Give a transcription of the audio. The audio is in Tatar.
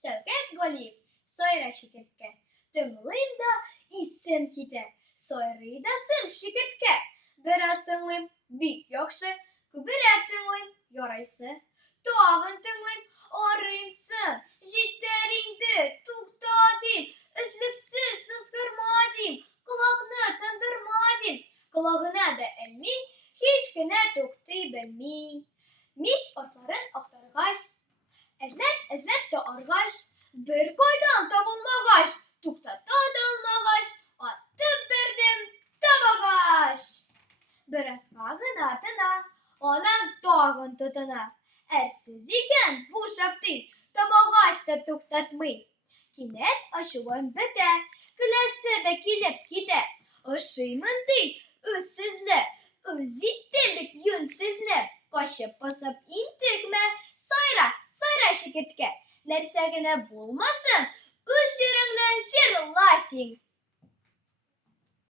Şevket Галиев, Сайра şirketke. Тыңлыйм да исем китә. Сайрый да соң шикерткә. Бераз тыңлыйм, бик яхшы. Күбрәк тыңлыйм, ярайсы. Тагын тыңлыйм, арыймсың. Җитәр инде, тукта дим. Өзлексез сызгырма дим. Колакны тындырма дим. Колагына да элми, һич кенә туктый белми. Мич атларын актаргач, эзләп тә аргач, беркайдан табылмагач, туктата да алмагач, атып бердем табагач. Беразга гына тына, анан тагын тотына. Әрсез икән бу шактый, табагач та туктатмый. Кинәт ачуым бетә, көләсе дә килеп китә. Ошыймын ди, үзсезле, үз иттем бит юньсезне. Качып-посып интекмә, сайра шикерткә. Нәрсә генә булмасын, үз җырыңнан җырла син.